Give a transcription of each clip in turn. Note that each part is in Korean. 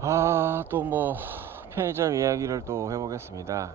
또 뭐 편의점 이야기를 또 해보겠습니다.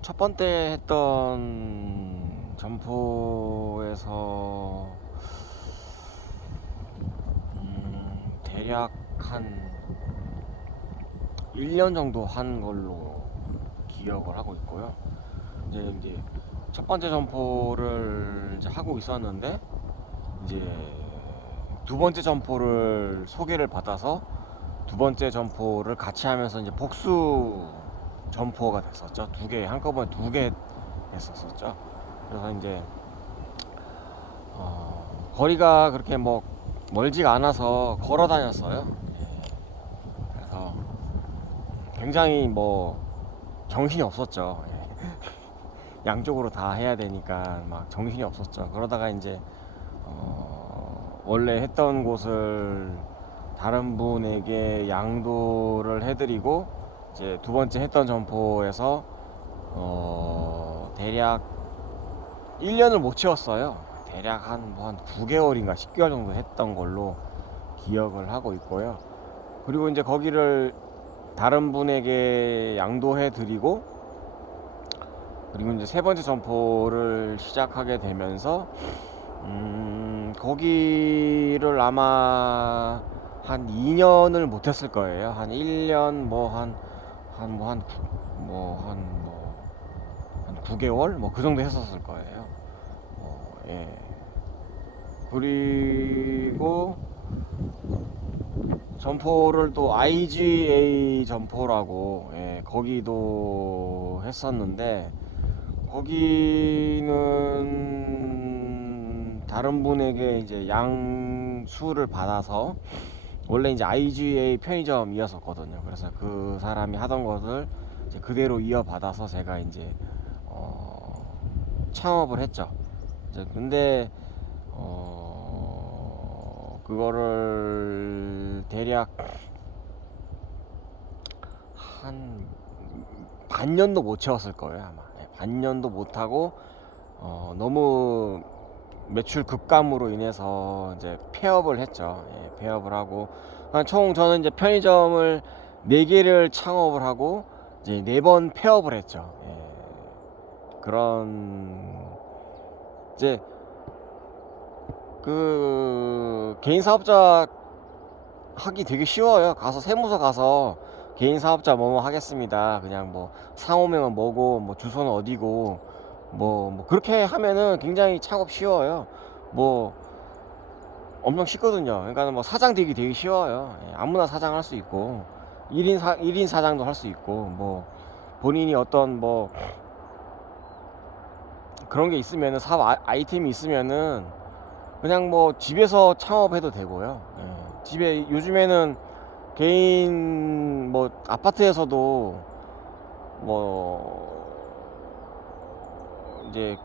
첫 번째 했던 점포에서 대략 한 1년 정도 한 걸로 기억을 하고 있고요. 이제 첫 번째 점포를 이제 하고 있었는데, 이제 두 번째 점포를 소개를 받아서 두 번째 점포를 같이 하면서 이제 복수 점포가 됐었죠. 두 개, 한꺼번에 두 개 했었었죠. 그래서 이제 거리가 그렇게 뭐 멀지가 않아서 걸어 다녔어요. 그래서 굉장히 뭐 정신이 없었죠. 양쪽으로 다 해야 되니까 막 정신이 없었죠. 그러다가 이제 원래 했던 곳을 다른 분에게 양도를 해드리고, 이제 두 번째 했던 점포에서 대략 1년을 못 채웠어요. 대략 한 9개월인가 10개월 정도 했던 걸로 기억을 하고 있고요. 그리고 이제 거기를 다른 분에게 양도해 드리고, 그리고 이제 세 번째 점포를 시작하게 되면서 거기를 아마 한 2년을 못했을 거예요. 한 1년 한 9개월 뭐 그 정도 했었을 거예요. 예. 그리고 점포를 또 IGA 점포라고, 거기도 했었는데, 거기는 다른 분에게 이제 양수를 받아서, 원래 이제 IGA 편의점이었었거든요. 그래서 그 사람이 하던 것을 이제 그대로 이어받아서 제가 이제 창업을 했죠. 이제 근데 그거를 대략 한 반년도 못 채웠을 거예요 아마. 반년도 못 하고 너무 매출 급감으로 인해서 이제 폐업을 했죠. 폐업을 하고 총 저는 이제 편의점을 4개를 창업을 하고 이제 4번 폐업을 했죠. 그런 이제 그 개인 사업자 하기 되게 쉬워요. 가서 세무서 가서 개인 사업자 뭐뭐 하겠습니다. 그냥 뭐 상호명은 뭐고 뭐 주소는 어디고 뭐 그렇게 하면은 굉장히 창업 쉬워요. 뭐 엄청 쉽거든요. 그러니까 뭐 사장 되기 되게 쉬워요. 아무나 사장 할 수 있고 1인 사장도 할 수 있고, 뭐 본인이 어떤 뭐 그런 게 있으면은 사업 아이템이 있으면은 그냥 뭐 집에서 창업해도 되고요. 집에 요즘에는 개인 뭐 아파트에서도 뭐 이제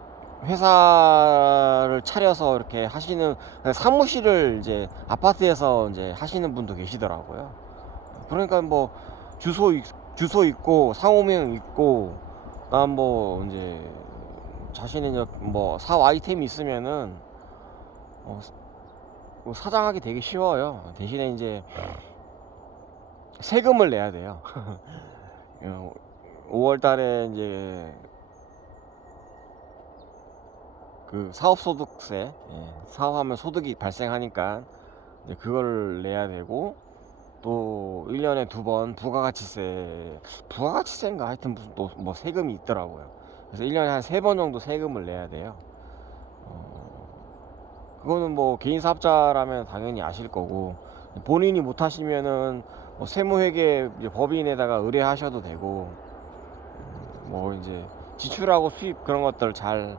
회사를 차려서 이렇게 하시는, 사무실을 이제 아파트에서 이제 하시는 분도 계시더라고요. 그러니까 뭐 주소 주소 있고 상호명 있고, 그다음 뭐 이제 자신의 뭐 사업 아이템이 있으면은 어, 뭐 사장하기 되게 쉬워요. 대신에 이제 세금을 내야 돼요. 5월 달에 이제 그 사업소득세, 사업하면 소득이 발생하니까 이제 그걸 내야 되고, 또 1년에 2번 부가가치세인가 하여튼 무슨 또 뭐 세금이 있더라고요. 그래서 1년에 한 3번 정도 세금을 내야 돼요. 그거는 뭐 개인 사업자라면 당연히 아실 거고, 본인이 못 하시면은 뭐 세무회계 이제 법인에다가 의뢰하셔도 되고, 뭐 이제 지출하고 수입 그런 것들 잘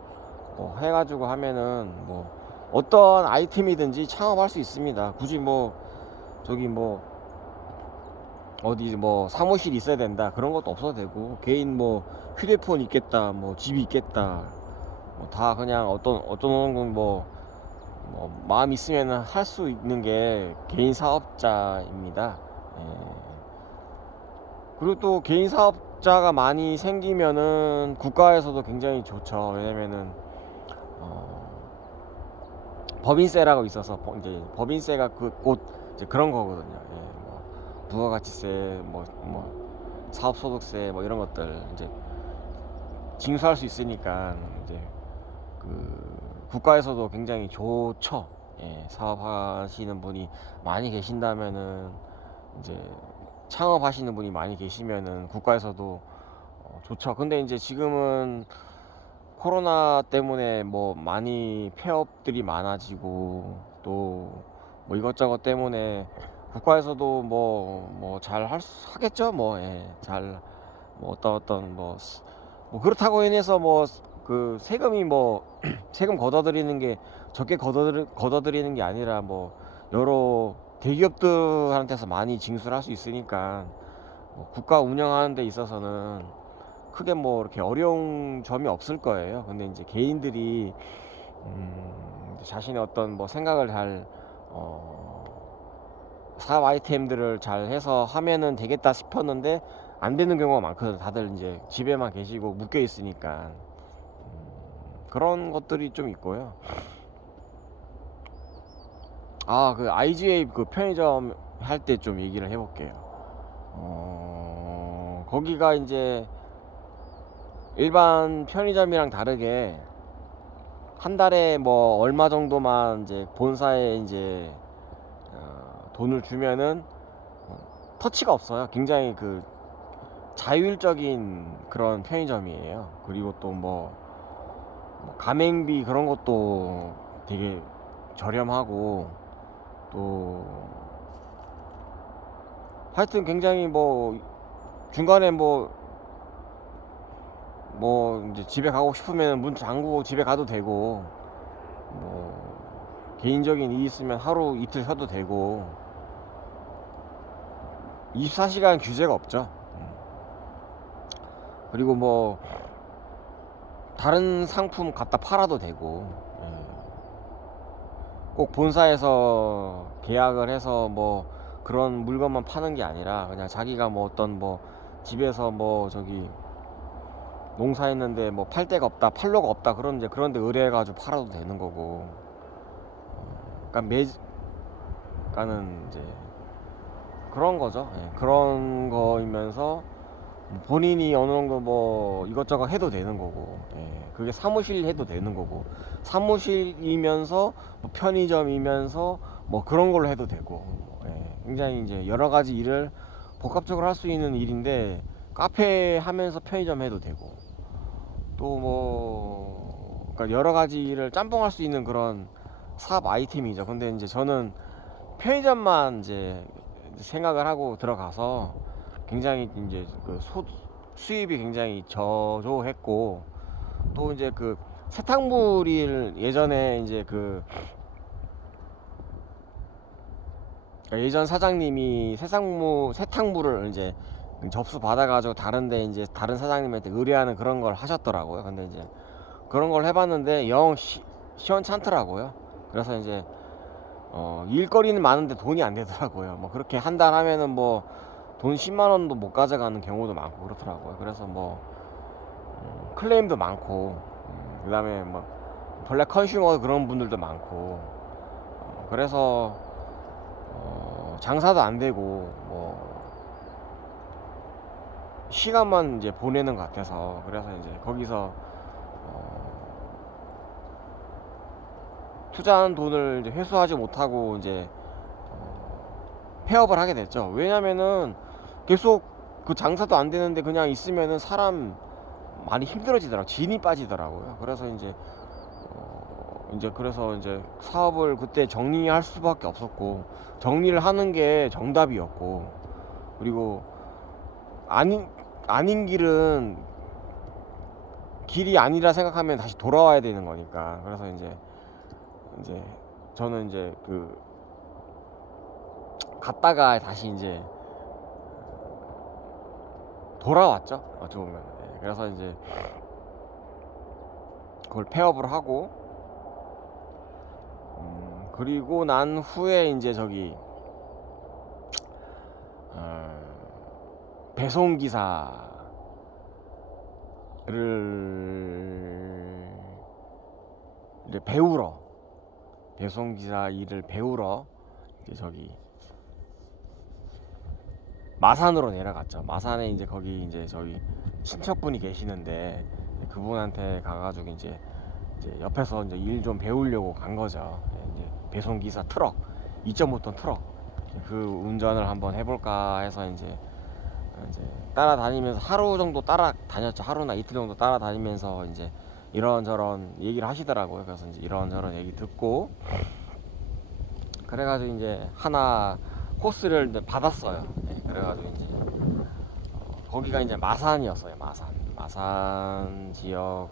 뭐 해가지고 하면은 뭐 어떤 아이템이든지 창업할 수 있습니다. 굳이 뭐 저기 뭐 어디 뭐 사무실 있어야 된다 그런 것도 없어도 되고, 개인 뭐 휴대폰 있겠다 뭐 집이 있겠다 뭐 다 그냥 어떤 뭐 마음 있으면 할 수 있는 게 개인 사업자입니다. 예. 그리고 또 개인 사업자가 많이 생기면은 국가에서도 굉장히 좋죠. 왜냐면은 법인세라고 있어서 이제 법인세가 그 곧 이제 그런 거거든요. 예, 뭐 부가가치세, 사업소득세, 뭐 이런 것들 이제 징수할 수 있으니까 이제 그 국가에서도 굉장히 좋죠. 예, 사업하시는 분이 많이 계신다면은 이제 창업하시는 분이 많이 계시면은 국가에서도 좋죠. 근데 이제 지금은 코로나 때문에 뭐 많이 폐업들이 많아지고 또 뭐 이것저것 때문에 국가에서도 뭐 잘 하겠죠. 뭐 예, 잘 뭐 뭐 그렇다고 인해서 뭐 그 세금이 뭐 세금 걷어들이는 게 적게 걷어들이는 게 아니라 뭐 여러 대기업들한테서 많이 징수를 할 수 있으니까 뭐 국가 운영하는 데 있어서는 크게 뭐 이렇게 어려운 점이 없을 거예요. 근데 이제 개인들이 자신의 어떤 뭐 생각을 잘 사업 아이템들을 잘 해서 하면은 되겠다 싶었는데 안 되는 경우가 많거든. 다들 이제 집에만 계시고 묶여 있으니까 그런 것들이 좀 있고요. 그 IGA 그 편의점 할 때 좀 얘기를 해볼게요. 거기가 이제 일반 편의점이랑 다르게 한 달에 뭐 얼마 정도만 이제 본사에 이제 돈을 주면은 터치가 없어요. 굉장히 그 자율적인 그런 편의점이에요. 그리고 또 뭐 가맹비 그런 것도 되게 저렴하고 또 하여튼 굉장히 뭐 중간에 뭐 이제 집에 가고 싶으면 문 잠그고 집에 가도 되고 뭐 개인적인 일이 있으면 하루 이틀 쉬어도 되고 24시간 규제가 없죠. 그리고 뭐 다른 상품 갖다 팔아도 되고 꼭 본사에서 계약을 해서 뭐 그런 물건만 파는 게 아니라 그냥 자기가 뭐 어떤 뭐 집에서 뭐 저기 농사했는데 뭐 팔 데가 없다, 팔로가 없다, 그런데 의뢰해가지고 팔아도 되는 거고. 그러니까는 이제 그런 거죠. 예, 그런 거이면서 본인이 어느 정도 뭐 이것저것 해도 되는 거고, 예, 그게 사무실 해도 되는 거고, 사무실이면서 뭐 편의점이면서 뭐 그런 걸로 해도 되고, 예, 굉장히 이제 여러 가지 일을 복합적으로 할 수 있는 일인데 카페 하면서 편의점 해도 되고 또 뭐 그러니까 여러 가지 일을 짬뽕 할 수 있는 그런 사업 아이템이죠. 근데 이제 저는 편의점만 이제 생각을 하고 들어가서 굉장히 이제 그 수입이 굉장히 저조했고 또 이제 그 세탁물을 예전에 이제 예전 사장님이 세탁물을 이제 접수 받아가지고 다른데 이제 다른 사장님한테 의뢰하는 그런 걸 하셨더라고요. 근데 이제 그런 걸 해봤는데 영 시원찮더라고요. 그래서 이제 일거리는 많은데 돈이 안 되더라고요. 뭐 그렇게 한 달 하면은 뭐 돈 10만 원도 못 가져가는 경우도 많고 그렇더라고요. 그래서 뭐 클레임도 많고 그다음에 뭐 블랙 컨슈머 그런 분들도 많고 그래서 장사도 안 되고 뭐 시간만 이제 보내는 것 같아서 그래서 이제 거기서 투자한 돈을 이제 회수하지 못하고 이제 폐업을 하게 됐죠. 왜냐면은 계속 그 장사도 안 되는데 그냥 있으면은 사람 많이 힘들어지더라고. 진이 빠지더라고요. 그래서 이제 사업을 그때 정리할 수밖에 없었고 정리를 하는 게 정답이었고 그리고 아닌 길이 아니라 생각하면 다시 돌아와야 되는 거니까 그래서 이제 저는 이제 그 갔다가 다시 이제 돌아왔죠. 어찌 보면. 예, 그래서 이제 그걸 폐업을 하고 그리고 난 후에 이제 저기 배송 기사를 이제 배우러, 배송 기사 일을 배우러 이제 저기 마산으로 내려갔죠. 마산에 이제 거기 이제 저희 친척분이 계시는데 그분한테 가가지고 이제 옆에서 이제 일 좀 배우려고 간 거죠. 이제 배송 기사 트럭 2.5톤 트럭 그 운전을 한번 해볼까 해서 이제 따라다니면서 하루 정도 따라다녔죠. 하루나 이틀 정도 따라다니면서 이제 이런저런 얘기를 하시더라고요. 그래서 이제 이런저런 얘기 듣고 그래가지고 이제 하나 코스를 이제 받았어요. 네, 그래가지고 이제 거기가 이제 마산이었어요. 마산 지역,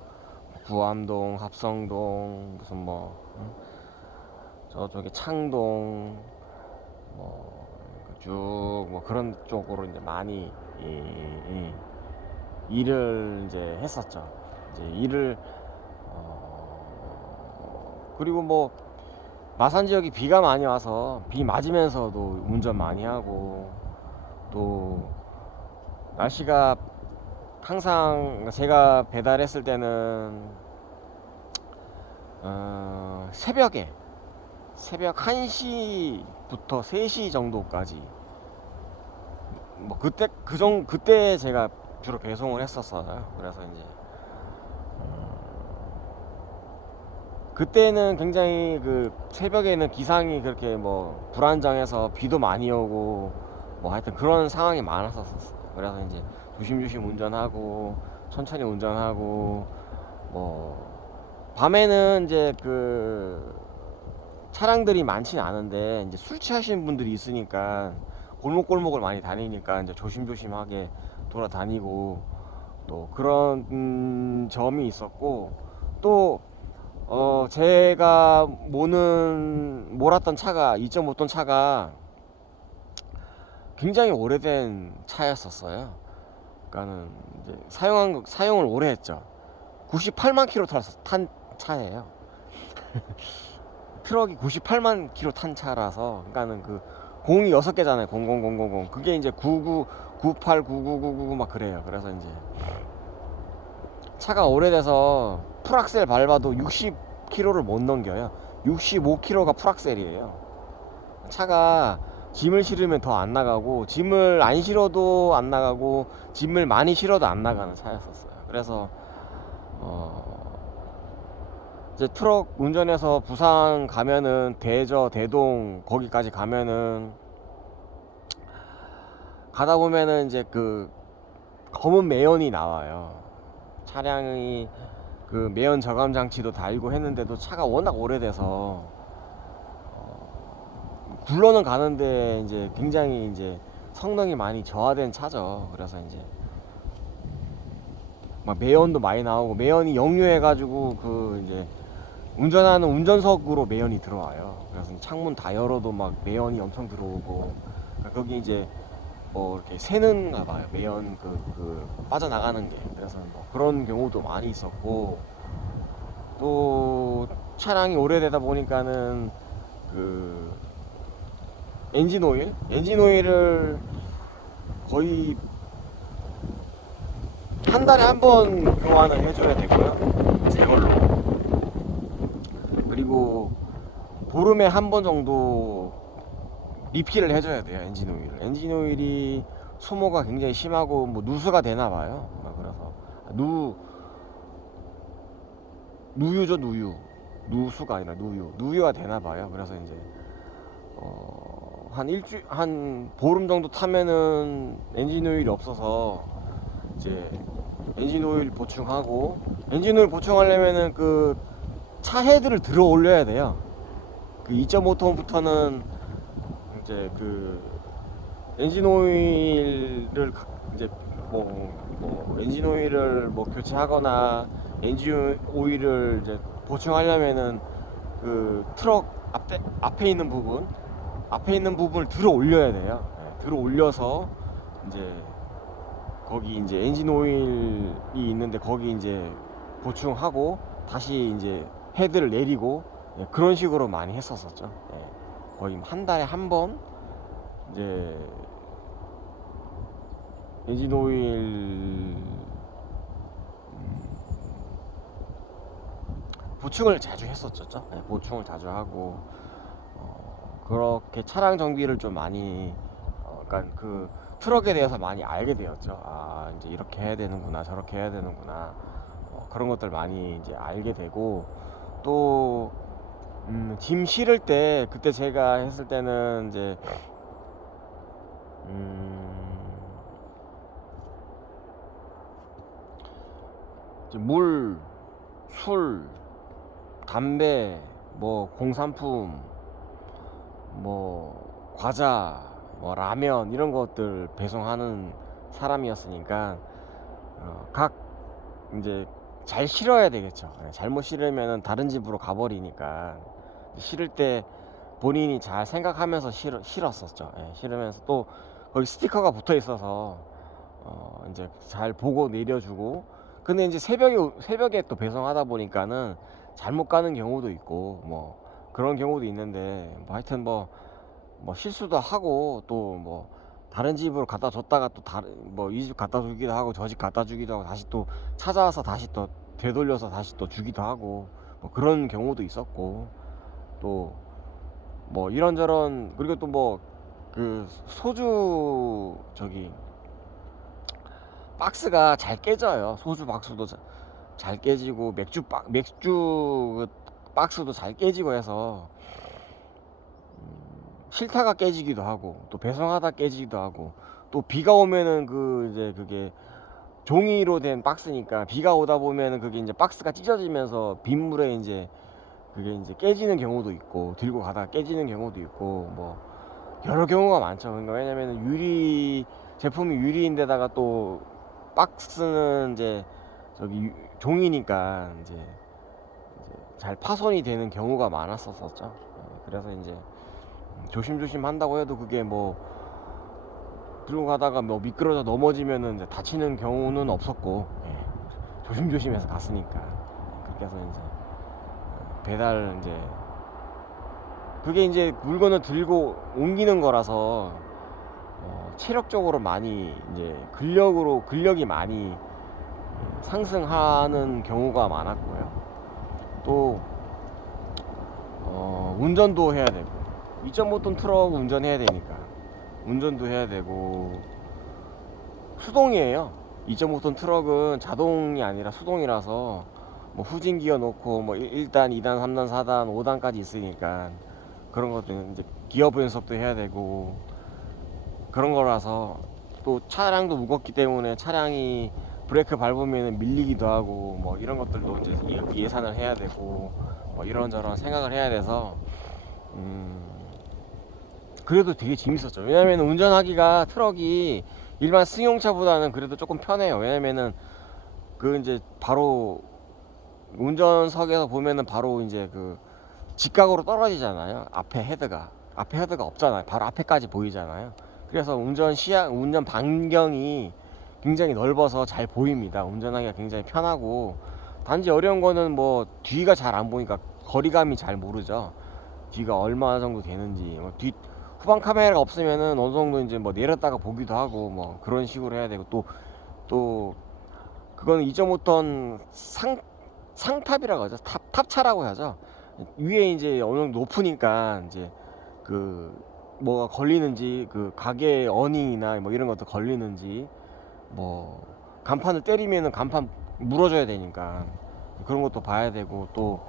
구암동, 합성동, 무슨 뭐 저쪽에 창동, 뭐 쭉 뭐 그런 쪽으로 이제 많이 일을 이제 했었죠. 이제 일을 그리고 뭐 마산 지역이 비가 많이 와서 비 맞으면서도 운전 많이 하고 또 날씨가 항상 제가 배달했을 때는 새벽 1시부터 3시 정도까지 뭐 그때 제가 주로 배송을 했었어요. 그래서 이제 그때는 굉장히 그 새벽에는 기상이 그렇게 뭐 불안정해서 비도 많이 오고 뭐 하여튼 그런 상황이 많았었어요. 그래서 이제 조심조심 운전하고 천천히 운전하고 뭐 밤에는 이제 그 차량들이 많진 않은데 이제 술 취하시는 분들이 있으니까 골목골목을 많이 다니니까 이제 조심조심하게 돌아다니고 또 그런 점이 있었고 또 제가 몰았던 차가 2.5톤 차가 굉장히 오래된 차였었어요. 그러니까는 이제 사용을 오래 했죠. 98만 킬로 탄 차예요. 트럭이 98만 킬로 탄 차라서 그러니까는 그 공이 6개잖아요. 00000. 그게 이제 99, 98, 9999 막 그래요. 그래서 이제 차가 오래돼서 풀악셀 밟아도 60km를 못 넘겨요. 65km가 풀악셀이에요. 차가 짐을 실으면 더 안 나가고 짐을 안 실어도 안 나가고 짐을 많이 실어도 안 나가는 차였었어요. 그래서 이제 트럭 운전해서 부산 가면은 대동 거기까지 가면은 가다 보면은 이제 그 검은 매연이 나와요. 차량이 그 매연 저감 장치도 달고 했는데도 차가 워낙 오래돼서 굴러는 가는데 이제 굉장히 이제 성능이 많이 저하된 차죠. 그래서 이제 막 매연도 많이 나오고 매연이 역류해가지고 그 이제 운전하는 운전석으로 매연이 들어와요. 그래서 창문 다 열어도 막 매연이 엄청 들어오고 거기 이제 뭐 이렇게 새는가 봐요. 매연 그 빠져나가는 게. 그래서 뭐 그런 경우도 많이 있었고 또 차량이 오래되다 보니까는 그 엔진 오일을 거의 한 달에 한 번 교환을 해줘야 되고요. 새 걸로. 그리고 보름에 한 번 정도 리필을 해줘야 돼요. 엔진 오일이 소모가 굉장히 심하고 뭐 누수가 되나 봐요. 그래서 누유죠. 누수가 아니라 누유가 되나 봐요. 그래서 이제 한 보름 정도 타면은 엔진 오일이 없어서 이제 엔진 오일 보충하고 엔진 오일 보충하려면은 그 차 헤드를 들어 올려야 돼요. 그 2.5톤부터는 이제 그 엔진 오일을 이제 엔진 오일을 뭐 교체하거나 엔진 오일을 이제 보충하려면은 그 트럭 앞에 있는 부분을 들어 올려야 돼요. 네, 들어 올려서 이제 거기 이제 엔진 오일이 있는데 거기 이제 보충하고 다시 이제 헤드를 내리고 네, 그런 식으로 많이 했었었죠. 네, 거의 한 달에 한 번 이제 엔진 오일 보충을 자주 했었죠. 네, 보충을 자주 하고 그렇게 차량 정비를 좀 많이 그러니까 그 트럭에 대해서 많이 알게 되었죠. 아 이제 이렇게 해야 되는구나 저렇게 해야 되는구나 그런 것들 많이 이제 알게 되고 또 짐 실을 때 그때 제가 했을 때는 이제 물, 술, 담배, 뭐 공산품, 뭐 과자, 뭐 라면 이런 것들 배송하는 사람이었으니까 각 이제 잘 실어야 되겠죠. 예, 잘못 실으면은 다른 집으로 가버리니까 실을 때 본인이 잘 생각하면서 실었었죠. 예, 실으면서 또 거기 스티커가 붙어 있어서 이제 잘 보고 내려주고 근데 이제 새벽에 또 배송하다 보니까는 잘못 가는 경우도 있고 뭐 그런 경우도 있는데 뭐 하여튼 뭐 실수도 하고 또 뭐 다른 집으로 갖다 줬다가 또 다른 뭐 이 집 갖다 주기도 하고 저 집 갖다 주기도 하고 다시 또 찾아와서 다시 또 되돌려서 다시 또 주기도 하고 뭐 그런 경우도 있었고 또 뭐 이런저런 그리고 또 뭐 그 소주 저기 박스가 잘 깨져요. 소주 박스도 잘 깨지고 맥주 그 박스도 잘 깨지고 해서 실타가 깨지기도 하고 또 배송하다 깨지기도 하고 또 비가 오면은 그 이제 그게 종이로 된 박스니까 비가 오다 보면은 그게 이제 박스가 찢어지면서 빗물에 이제 그게 이제 깨지는 경우도 있고 들고 가다가 깨지는 경우도 있고 뭐 여러 경우가 많죠. 그러니까 왜냐면은 제품이 유리인데다가 또 박스는 이제 저기 종이니까 이제 잘 파손이 되는 경우가 많았었죠. 그래서 이제 조심조심 한다고 해도 그게 뭐 들고 가다가 뭐 미끄러져 넘어지면은 이제 다치는 경우는 없었고 조심조심해서 갔으니까 그렇게 해서 이제 배달 이제 그게 이제 물건을 들고 옮기는 거라서 체력적으로 많이 이제 근력이 많이 상승하는 경우가 많았고요. 또 운전도 해야 되고 2.5톤 트럭 운전해야 되니까 운전도 해야 되고 수동이에요. 2.5톤 트럭은 자동이 아니라 수동이라서 뭐 후진 기어 놓고 뭐 1단, 2단, 3단, 4단, 5단까지 있으니까 그런 것도 이제 기어 분석도 해야 되고 그런 거라서 또 차량도 무겁기 때문에 차량이 브레이크 밟으면 밀리기도 하고 뭐 이런 것들도 이제 예산을 해야 되고 뭐 이런저런 생각을 해야 돼서 그래도 되게 재밌었죠. 왜냐면 운전하기가 트럭이 일반 승용차보다는 그래도 조금 편해요. 왜냐면은 그 이제 바로 운전석에서 보면은 바로 이제 그 직각으로 떨어지잖아요. 앞에 헤드가 없잖아요. 바로 앞에까지 보이잖아요. 그래서 운전 반경이 굉장히 넓어서 잘 보입니다. 운전하기가 굉장히 편하고 단지 어려운 거는 뭐 뒤가 잘 안 보니까 거리감이 잘 모르죠. 뒤가 얼마 정도 되는지 뭐 후방 카메라가 없으면은 어느 정도 이제 뭐 내렸다가 보기도 하고 뭐 그런 식으로 해야 되고 또 그거는 2.5톤 상탑이라고 하죠. 탑차라고 하죠. 위에 이제 어느 정도 높으니까 이제 그 뭐가 걸리는지 그 가게 어닝이나 뭐 이런 것도 걸리는지 뭐 간판을 때리면은 간판 물어줘야 되니까 그런 것도 봐야 되고 또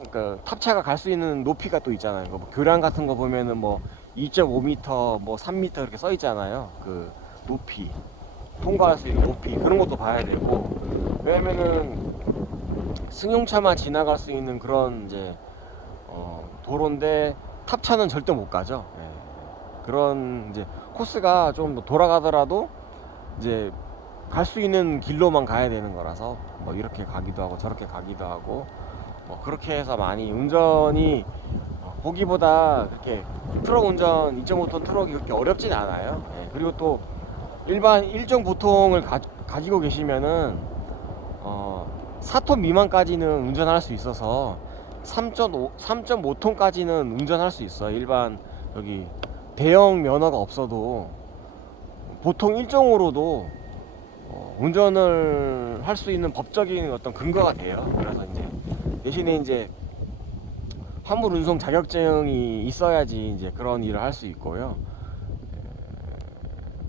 그러니까 탑차가 갈 수 있는 높이가 또 있잖아요. 뭐 교량 같은 거 보면은 뭐 2.5m, 뭐 3m 이렇게 써 있잖아요. 그 높이 통과할 수 있는 높이 그런 것도 봐야 되고 왜냐면은 승용차만 지나갈 수 있는 그런 이제 도로인데 탑차는 절대 못 가죠. 그런 이제 코스가 좀 돌아가더라도 이제 갈 수 있는 길로만 가야 되는 거라서 뭐 이렇게 가기도 하고 저렇게 가기도 하고 뭐 그렇게 해서 많이 운전이 보기보다 그렇게 트럭 운전 2.5톤 트럭이 그렇게 어렵진 않아요. 그리고 또 일반 일종 보통을 가지고 계시면은 4톤 미만까지는 운전할 수 있어서 3.5톤까지는 운전할 수 있어요. 일반 여기 대형 면허가 없어도 보통 일종으로도 운전을 할 수 있는 법적인 어떤 근거가 돼요. 그래서 이제 대신에 이제 화물 운송 자격증이 있어야지 이제 그런 일을 할 수 있고요.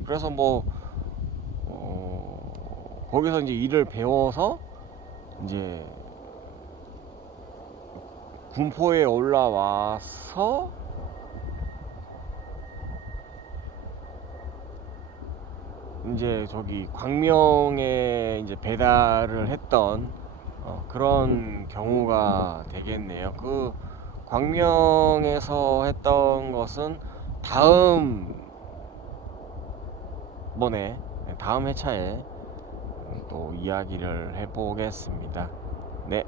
그래서 뭐 거기서 이제 일을 배워서 이제 군포에 올라와서 이제 저기 광명에 이제 배달을 했던 그런 경우가 되겠네요. 그 광명에서 했던 것은 다음 번에 다음 회차에 또 이야기를 해보겠습니다. 네.